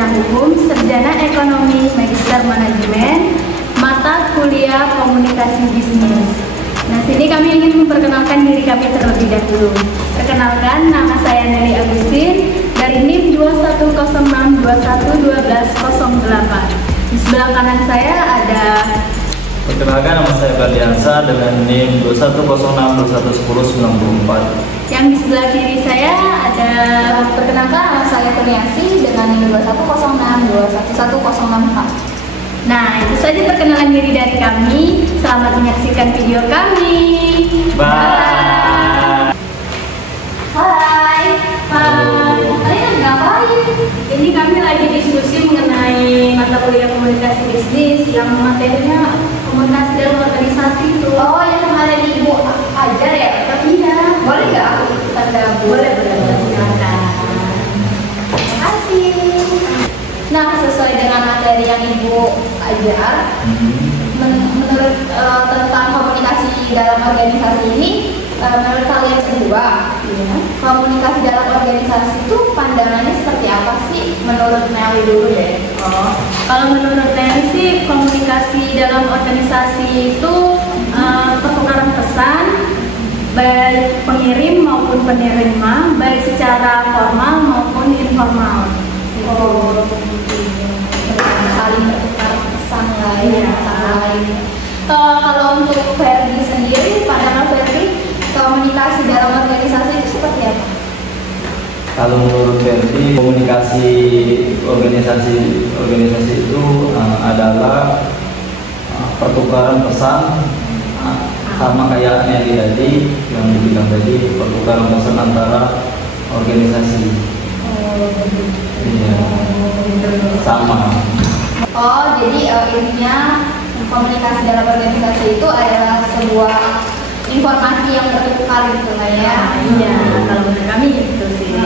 Sarjana Hukum, Sarjana Ekonomi, Magister Manajemen, mata kuliah Komunikasi Bisnis. Nah, sini kami ingin memperkenalkan diri kami terlebih dahulu. Perkenalkan, nama saya Nelly Agustin dari NIM 2106211208. Di sebelah kanan saya ada. Perkenalkan, nama saya Bardiansa dengan NIM 2106211094. Yang di sebelah kiri saya ada. Perkenalkan, nama saya Kurniasi dengan NIM 2106211064. Nah, itu saja perkenalan diri dari kami. Selamat menyaksikan video kami. Bye. Hai. Kalian ngapain? Ini kami lagi diskusi mengenai mata kuliah komunikasi bisnis yang materinya komunikasi dalam organisasi itu. Oh, yang kemarin ibu ajar ya? Iya. Boleh nggak aku ikutan gabung? Boleh, silakan. Terima kasih. Nah, sesuai dengan materi yang ibu ajar, menurut tentang komunikasi dalam organisasi ini, menurut kalian berdua, komunikasi dalam organisasi itu pandangannya seperti apa sih? Menurut Nelly dulu deh. Oh, kalau menurut Nelly sih komunikasi dalam organisasi itu pertukaran pesan baik pengirim maupun penerima, baik secara formal maupun informal. Oh, saling bertukar pesan lain, kalau untuk Ferdi sendiri, pandangan Ferdi komunikasi dalam organisasi itu seperti apa? Kalau menurut Ferdi, komunikasi organisasi itu adalah pertukaran pesan, sama kayak yang tadi yang dibilang tadi, pertukaran pesan antara organisasi. Iya, sama. Oh, jadi intinya komunikasi dalam organisasi itu adalah sebuah informasi yang bertukar gitu lah ya. Iya, kalau menurut kami gitu sih.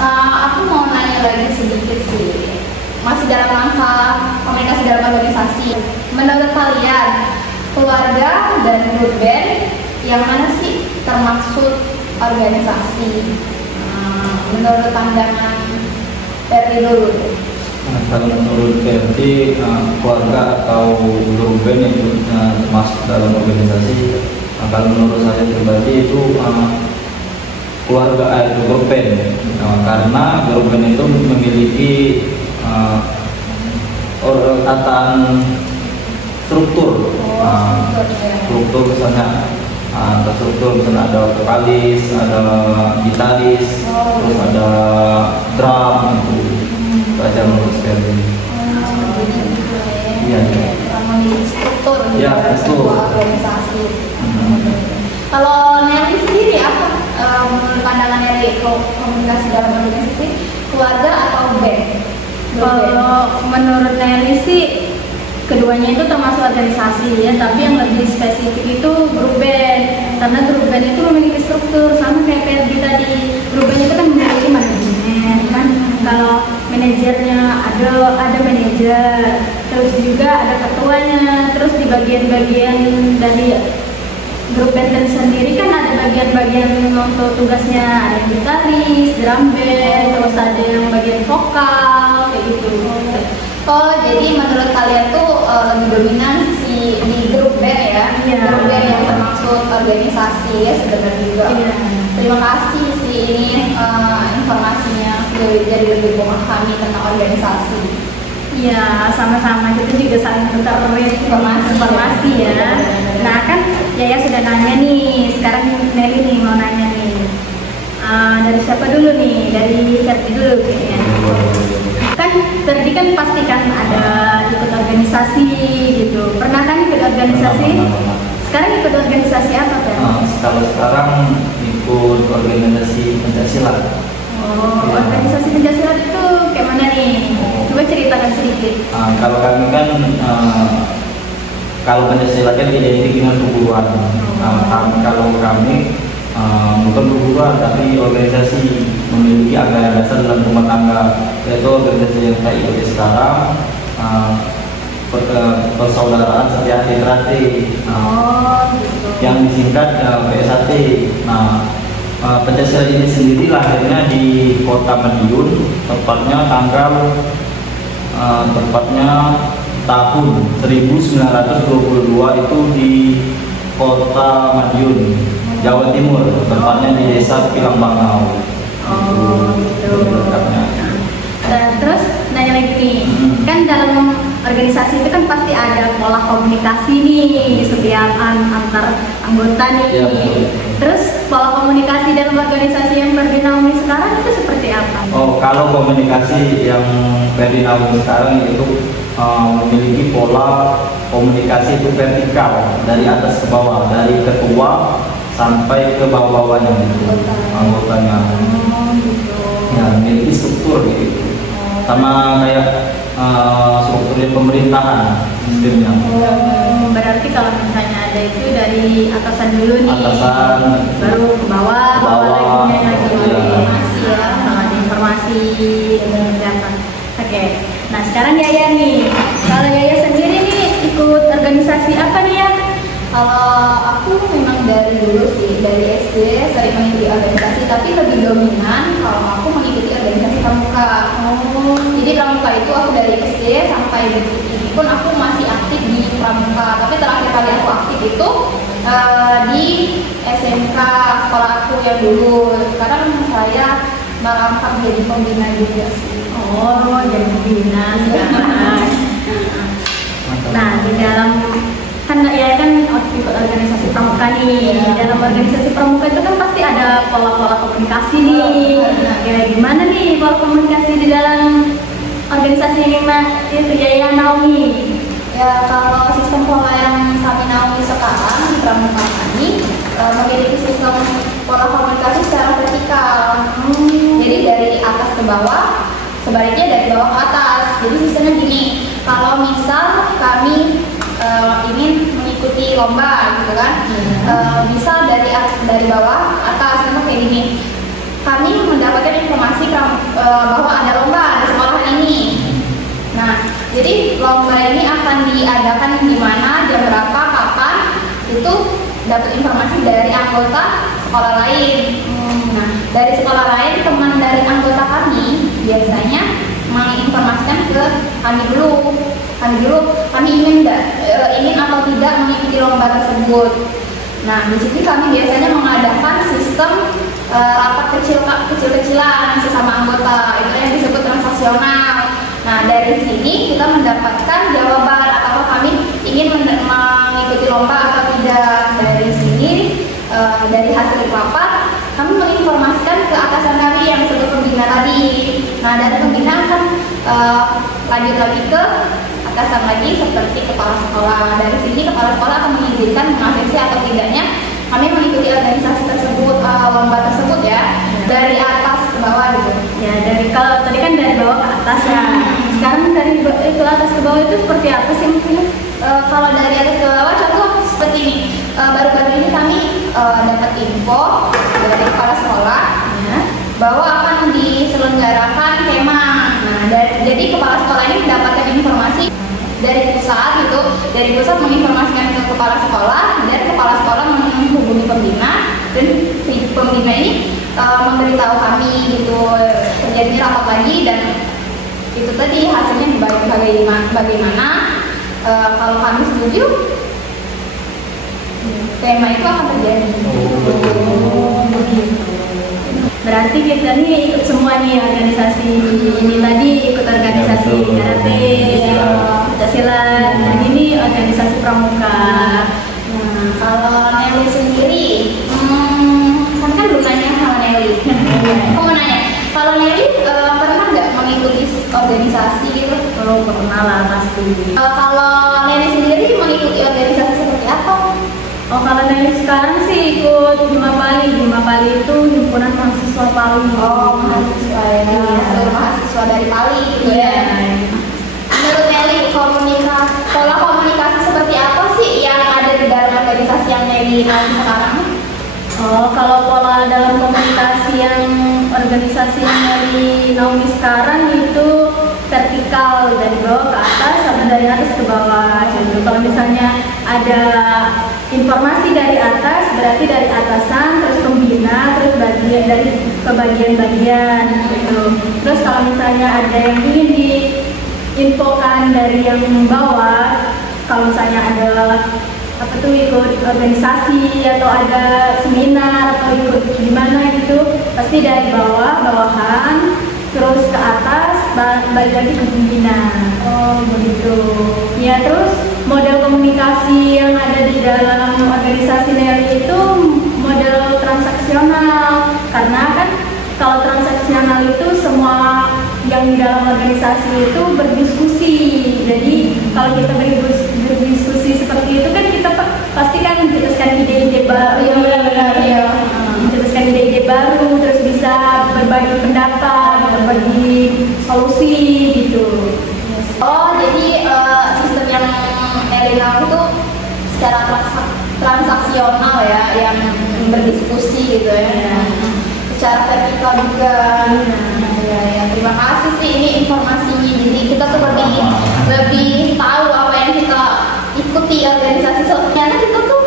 Aku mau nanya lagi sedikit sih, masih dalam rangka komunikasi dalam organisasi. Menurut kalian, keluarga dan grup band yang mana sih termaksud organisasi? Menurut pandangan Ferdi dulu. Nah, kalau menurut Ferdi, keluarga atau grup band itu termasuk dalam organisasi. Nah, kalau menurut saya pribadi itu keluarga itu grup band, karena grup band itu memiliki tatanan struktur, struktur misalnya. Terstruktur, misalnya ada vokalis, ada gitaris, terus ada drum, itu aja menurut saya. Iya. Memiliki struktur Ya, sebuah organisasi. Kalau Nelly sendiri apa menurut pandangan Nelly komunikasi dalam organisasi, keluarga atau band? Kalau menurut Nelly sih keduanya itu termasuk organisasi ya, tapi yang lebih spesifik itu grup band, karena grup band itu memiliki struktur sama kayak Ferdi tadi. Grup band itu kan memiliki manajemen kan, kalau manajernya ada manajer, terus juga ada ketuanya, terus di bagian-bagian dari grup band sendiri kan ada bagian-bagian untuk tugasnya, ada yang gitaris, drum band, terus ada yang bagian vokal kayak gitu. Oh, jadi menurut kalian tuh lebih dominan di grup band ya? Iya. Grup band yang termaksud organisasi ya sebenarnya juga. Iya. Terima kasih sih ini informasinya jadi lebih memahami tentang organisasi. Iya, sama-sama kita juga saling tukar informasi ya. Nah kan Yaya sudah nanya nih, sekarang Nelly nih mau nanya nih. Dari siapa dulu nih? Dari Ferdi dulu kayaknya. Kan Ferdi kan pasti kan ada ikut organisasi gitu. Pernah kan ikut organisasi? Sekarang ikut organisasi apa kan? Kalau sekarang ikut organisasi pencaksilat. Oh, organisasi pencaksilat itu kayak mana nih? Coba ceritakan sedikit. Kalau kami kan kalau pencaksilat kan identik dengan keguruan. Kalau kami bukan keguruan tapi organisasi memiliki anggaran dasar dalam rumah tangga, yaitu organisasi yang saya ikuti sekarang, persaudaraan setia hati terhati, Oh, gitu. yang disingkat PSHT. Nah, Pancasila ini sendiri lahirnya di Kota Madiun, tepatnya tahun 1922 itu di Kota Madiun, Jawa Timur, tepatnya di Desa Pilangbangau. Oh gitu. Terus nanya lagi nih, kan dalam organisasi itu kan pasti ada pola komunikasi nih di setiap antar anggota nih. Ya, terus pola komunikasi dalam organisasi yang berdinamis sekarang itu seperti apa? Oh, kalau komunikasi yang berdinamis sekarang itu memiliki pola komunikasi itu vertikal dari atas ke bawah, dari ketua sampai ke bawah-bawahnya gitu, anggotanya. Gitu. Ya, memiliki struktur gitu. Sama kayak strukturnya pemerintahan sistemnya. Berarti kalau misalnya ada itu dari atasan dulu nih, Atasan, baru ke bawah, ke bawah, lagi iya. informasi ya, kalau ada informasi dapat. Oke. Nah sekarang Yaya nih, kalau Yaya sendiri nih ikut organisasi apa nih ya? Kalau aku memang dari dulu sih, dari SD sering mengikuti organisasi, tapi lebih dominan kalau aku mengikuti organisasi pramuka. Jadi pramuka itu aku dari SD sampai detik ini pun aku masih aktif di pramuka. Tapi terakhir kali aku aktif itu di SMK sekolah aku yang dulu. Sekarang saya merangkap jadi pembina juga sih. Oh, jadi pembina sekarang. Nah di dalam kan ya kan ikut organisasi pramuka nih. Di dalam organisasi pramuka itu kan pasti ada pola-pola komunikasi nih. Kayak gimana nih pola komunikasi di dalam organisasi ini itu Yaya Naomi? Ya kalau sistem pola yang kami naungi sekarang di pramuka kami memiliki sistem pola komunikasi secara vertikal. Jadi dari atas ke bawah, sebaliknya dari bawah ke atas. Jadi sistemnya gini, kalau misal kami ingin mengikuti lomba gitu kan, misal dari bawah atas, contoh kayak gini, kami mendapatkan informasi bahwa ada lomba di sekolah ini. Nah, jadi lomba ini akan diadakan di mana, jam berapa, kapan, itu dapat informasi dari anggota sekolah lain. Nah, dari sekolah lain, teman dari anggota kami biasanya menginformasikan ke kami dulu. Kami ingin atau tidak mengikuti lomba tersebut. Nah, di sini kami biasanya mengadakan sistem rapat kecil-kecilan sesama anggota, itu yang disebut transaksional. Nah, dari sini kita mendapatkan jawaban apakah kami ingin mengikuti lomba atau tidak. Dari sini, dari hasil rapat, kami menginformasikan ke atasan kami yang disebut pembina tadi. Nah, dari pembina kan lanjut lagi ke atasan lagi seperti kepala sekolah. Dari sini kepala sekolah akan mengizinkan mengaksesi atau tidaknya kami mengikuti organisasi tersebut, lomba tersebut ya, dari atas ke bawah gitu. Ya dari kalau tadi kan dari bawah ke atas ya. Sekarang dari itu atas ke bawah itu seperti apa sih mungkin? Kalau dari atas ke bawah contoh seperti ini. Baru-baru ini kami dapat info dari kepala sekolah ya, bahwa akan diselenggarakan kemah. Nah, jadi kepala sekolah ini mendapatkan informasi dari pusat gitu, dari pusat menginformasikan ke kepala sekolah, dan kepala sekolah menghubungi pembina, dan si pembina ini memberitahu kami gitu, terjadi rapat lagi, dan itu tadi hasilnya bagaimana. Kalau kami setuju, tema itu akan terjadi. Berarti kita nih ikut semua nih organisasi ini tadi, ikut organisasi karate, Pancasila, dan ini organisasi pramuka. Nah, kalau Nelly sendiri, kan belum nanya sama Nelly. Aku mau nanya, kalau Nelly pernah nggak mengikuti organisasi gitu? Oh, pernah lah pasti. Kalau Nelly sendiri mengikuti organisasi seperti apa? Oh, kalau dari sekarang sih ikut Hima Pali. Hima Pali itu himpunan mahasiswa Pali. Oh, mahasiswa ya. Seluruh mahasiswa dari Pali gitu ya. Menurut Nelly, pola komunikasi seperti apa sih yang ada di dalam organisasi yang Nelly naungi sekarang? Oh, kalau pola dalam komunikasi yang organisasi yang Nelly naungi sekarang itu vertikal, dari bawah ke atas atau dari atas ke bawah. Jadi kalau misalnya ada informasi dari atas, berarti dari atasan, terus pembina, terus bagian dari ke bagian-bagian gitu. Terus kalau misalnya ada yang ingin diinfokan dari yang bawah, kalau misalnya ada apa tuh ikut organisasi atau ada seminar atau ikut gimana gitu, pasti dari bawahan terus ke atas balik lagi ke pimpinan. Oh begitu ya. Terus model komunikasi yang ada di dalam organisasi Nelly itu model transaksional, karena kan kalau transaksional itu semua yang di dalam organisasi itu berdiskusi. Jadi kalau kita berdiskusi seperti itu kan kita pasti kan mencetuskan ide-ide baru, yang benar-benar ya, mencetuskan ide-ide baru, terus bisa berbagi pendapat, berbagi solusi gitu. Oh, jadi sistem yang Elina itu secara transaksional ya, yang berdiskusi gitu ya. Secara vertikal juga. Ya, terima kasih sih ini informasinya. Jadi kita tuh lebih tahu apa yang kita ikuti organisasi. Ternyata kita tuh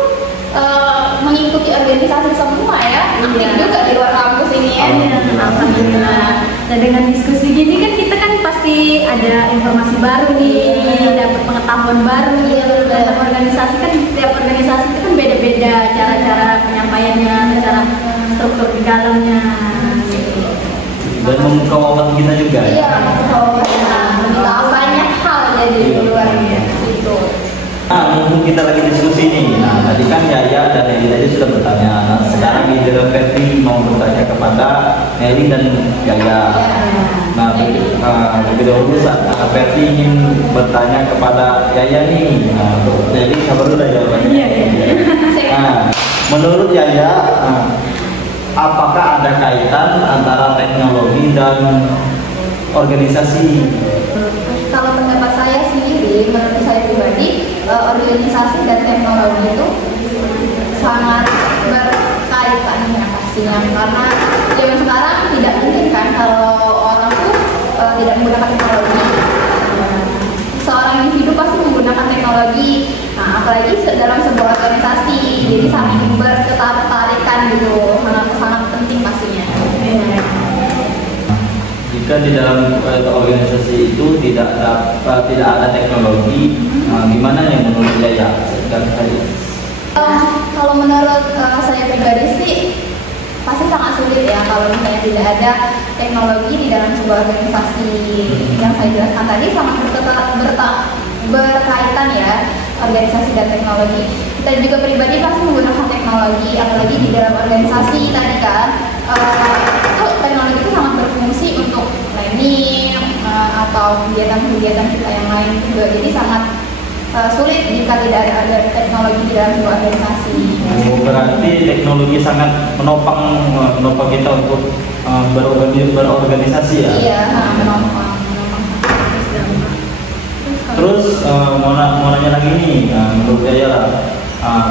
mengikuti organisasi semua ya. Aktif juga di luar kampus ini ya. Alhamdulillah. Nah dengan diskusi gini kan kita kan pasti ada informasi baru nih, dapat pengetahuan baru. Dalam organisasi kan tiap organisasi itu kan beda-beda cara-cara penyampaiannya, cara struktur di dalamnya. Dan membuka wawasan kita juga ya. Iya, membuka wawasan. Tahu banyak hal jadi di luarnya itu. Nah, mumpung kita lagi diskusi nih. Nah, tadi kan Yaya dan Nelly tadi sudah bertanya. Nah, sekarang Giliran Ferdi mau bertanya kepada Nelly dan Yaya. Nah, lebih dahulu Ferdi ingin bertanya kepada Yaya nih. Nah, untuk Nelly kabar dulu jawabannya. Nah, menurut Yaya, apakah ada kaitan antara teknologi dan organisasi? Kalau pendapat saya sendiri, menurut saya pribadi, organisasi dan teknologi itu sangat berkaitan ya pastinya, karena zaman sekarang tidak mungkin kan kalau orang tuh tidak menggunakan teknologi. Seorang individu pasti menggunakan teknologi. Nah, apalagi dalam sebuah organisasi, jadi saling berketertarikan gitu, sangat penting pastinya. Jika di dalam organisasi itu tidak ada teknologi, gimana yang menurut Yaya? Kalau menurut saya pribadi sih pasti sangat sulit ya kalau misalnya tidak ada teknologi di dalam sebuah organisasi. Yang saya jelaskan tadi sangat berkaitan ya, organisasi dan teknologi. Kita juga pribadi pasti menggunakan teknologi, apalagi di dalam organisasi tadi kan. Itu teknologi itu sangat berfungsi untuk planning atau kegiatan-kegiatan kita yang lain juga. Jadi sangat sulit jika tidak ada teknologi di dalam sebuah organisasi. Berarti teknologi sangat menopang kita untuk berorganisasi ya? Iya, menopang. Terus mau nanya lagi nih, menurut Yaya lah.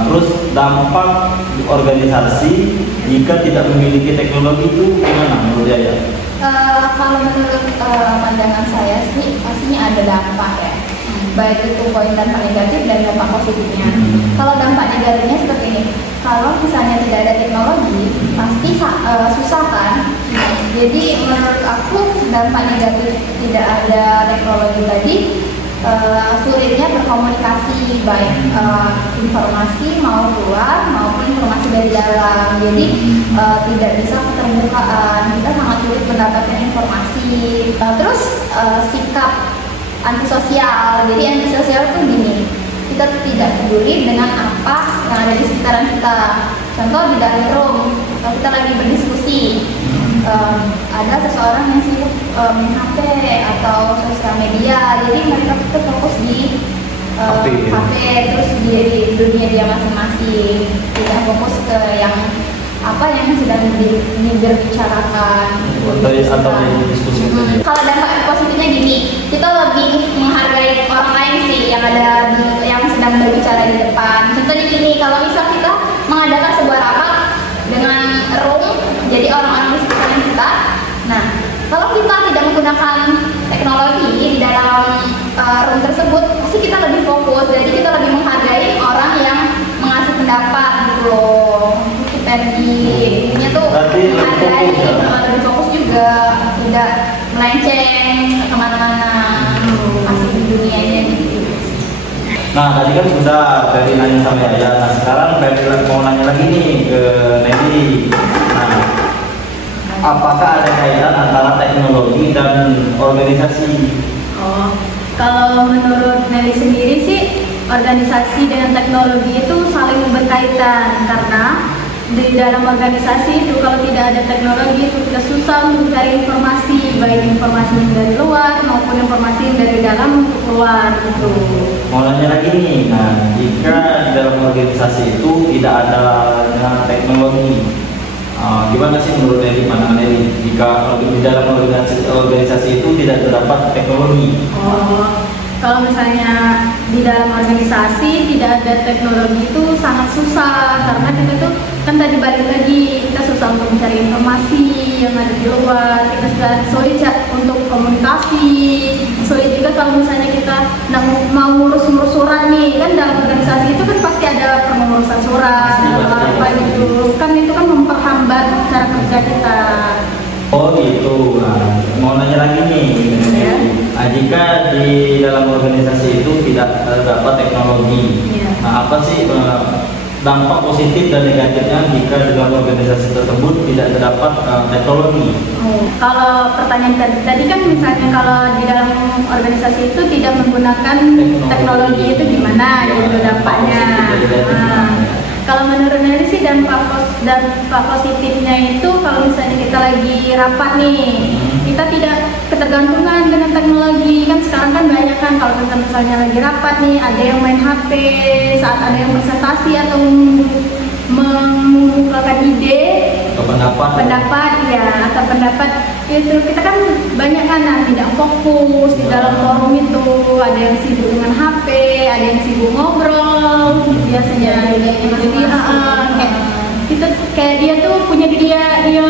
Terus dampak organisasi jika tidak memiliki teknologi itu gimana menurut Yaya? Kalau menurut pandangan saya sih pastinya ada dampak ya, baik itu poin dampak negatif dan dampak positifnya. Kalau dampak negatifnya seperti ini, kalau misalnya tidak ada teknologi pasti susah kan. Jadi menurut aku dampak negatif tidak ada teknologi tadi, sulitnya berkomunikasi, baik informasi mau keluar maupun informasi dari dalam. Jadi tidak bisa keterbukaan, kita sangat sulit mendapatkan informasi. Terus sikap antisosial. Jadi antisosial itu gini, kita tidak peduli dengan apa yang ada di sekitaran kita. Contoh di dalam room, kalau kita lagi berdiskusi, ada seseorang yang sibuk main HP atau sosial media, jadi mereka itu fokus di HP, terus di dunia dia masing-masing, tidak fokus ke yang apa yang sedang dibicarakan. Kalau dampak positifnya gini, kita lebih menghargai orang lain sih yang ada yang sedang berbicara di depan. Contohnya gini, kalau misal kita mengadakan sebuah rapat dengan room, jadi orang-orang di sekitar kita. Nah, kalau kita tidak menggunakan teknologi di dalam room tersebut, pasti kita lebih fokus. Jadi kita lebih menghargai orang yang mengasih pendapat gitu loh. Intinya tuh berarti melenceng kemana-mana, asik di dunianya gitu. Nah tadi kan sudah Ferry nanya sama Yaya, nah sekarang Ferry mau nanya lagi nih ke Nelly. Nah, apakah ada kaitan antara teknologi dan organisasi? Oh, kalau menurut Nelly sendiri sih, organisasi dengan teknologi itu saling berkaitan, karena di dalam organisasi itu kalau tidak ada teknologi itu kita susah untuk mencari informasi, baik informasi yang dari luar maupun informasi yang dari dalam untuk keluar gitu. Mau nanya lagi nih, nah jika di dalam organisasi itu tidak ada teknologi, gimana sih menurut Nelly, pandangan Nelly jika di dalam organisasi itu tidak terdapat teknologi? Oh, kalau misalnya di dalam organisasi tidak ada teknologi itu sangat susah, karena kita tuh kan tadi balik lagi, kita susah untuk mencari informasi yang ada di luar, kita sulit untuk komunikasi, sulit juga kalau misalnya kita mau ngurus surat nih, kan dalam organisasi itu kan pasti ada pengurusan surat apa gitu, kan itu kan memperhambat cara kerja kita. Oh gitu. Nah, mau nanya lagi nih, Ya. nah, jika di dalam organisasi itu tidak terdapat teknologi, Ya. nah apa sih dampak positif dan negatifnya jika di dalam organisasi tersebut tidak terdapat teknologi? Oh, kalau pertanyaan tadi kan misalnya kalau di dalam organisasi itu tidak menggunakan teknologi itu gimana gitu dampaknya. Nah, kalau menurut Nelly sih dampak positifnya itu kalau misalnya kita lagi rapat nih, kita tidak ketergantungan dengan teknologi. Kan sekarang kan banyak kan kalau kita misalnya lagi rapat nih, ada yang main HP saat ada yang presentasi atau mengemukakan ide Atau pendapat ya, atau pendapat itu kita kan banyak kan tidak fokus di dalam forum itu, ada yang sibuk dengan HP, ada yang sibuk ngobrol biasanya kita kayak dia tuh punya dia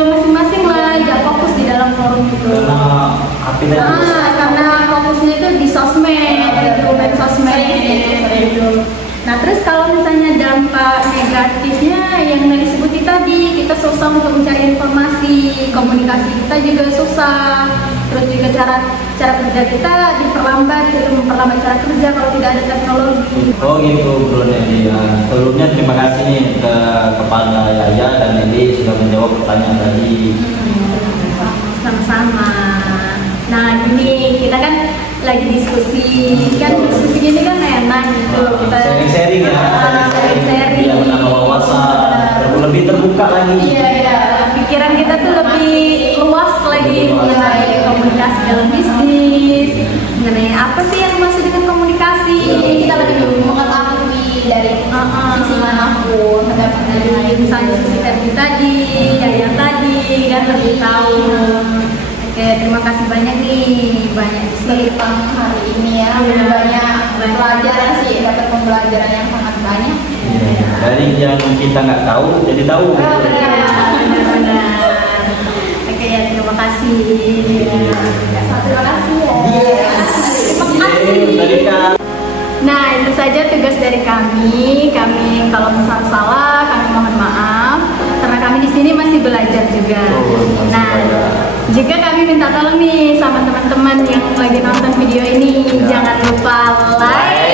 masing-masing lah, tidak fokus di dalam forum itu. Karena fokusnya itu di sosmed, itu main sosmed gitu. Nah terus kalau misalnya dampak negatifnya yang disebut tadi, kita susah untuk mencari informasi, komunikasi kita juga susah, terus juga cara kerja kita diperlambat, itu memperlambat cara kerja kalau tidak ada teknologi. Oh gitu Bro Nelly. Sebelumnya terima kasih nih kepada Yaya dan Nelly sudah menjawab pertanyaan tadi. Sama-sama. Nah gini, kita kan lagi diskusi gini kan enak gitu, kita sharing ya, sharing, menambah wawasan, lebih terbuka lagi. Iya, pikiran kita tuh lebih luas lagi mengenai komunikasi dalam bisnis, mengenai apa sih yang dimaksud dengan komunikasi. Kita lebih mengetahui dari sisi manapun, terdapat dari misalnya sisi Ferdi tadi, yang tadi kan lebih tahu. Oke, terima kasih banyak nih, banyak sih hari ini ya, banyak pelajaran sih, dapat pembelajaran yang sangat banyak. Dari yang kita nggak tahu jadi tahu. Benar. Oke ya, terima kasih. Terima kasih ya. Terima kasih. Nah itu saja tugas dari kami. Kalau misalnya salah, kami mohon maaf karena kami di sini masih belajar juga. Nah, jika kami minta tolong nih sama teman-teman yang lagi nonton video ini, jangan lupa like,